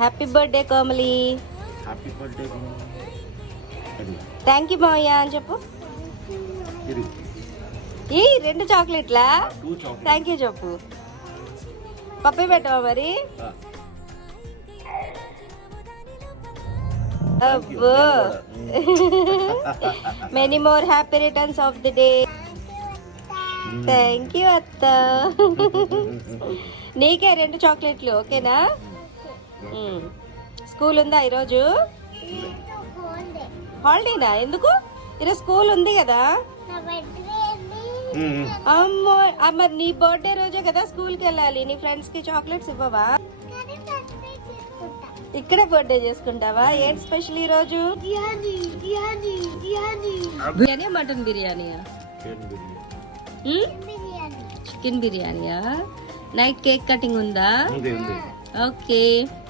Happy birthday Komali. Happy birthday. Thank you మావయ్య అని చెప్పు. ఈ 2 చాక్లెట్లా? థ్యాంక్ యూ చెప్పు. పప్పే పెట్టవా మరి? అబ్బో. Many more happy returns of the day. Thank you అత్త. నీకే 2 చాక్లెట్లు ఓకేనా? స్కూల్ ఉందా ఈరోజు? హాలిడేనా? ఎందుకు? ఈరోజు స్కూల్ ఉంది కదా. అమ్మో, మరి నీ బర్త్డే రోజే కదా స్కూల్కి వెళ్ళాలి. నీ ఫ్రెండ్స్ కి చాక్లెట్స్ ఇవ్వవా? ఇక్కడే బర్త్డే చేసుకుంటావా? ఏంటి స్పెషల్ ఈ రోజు? బిర్యానీ మటన్ బిర్యానీయా? చికెన్ బిర్యానీయా? నైట్ కేక్ కటింగ్ ఉందా? ఓకే.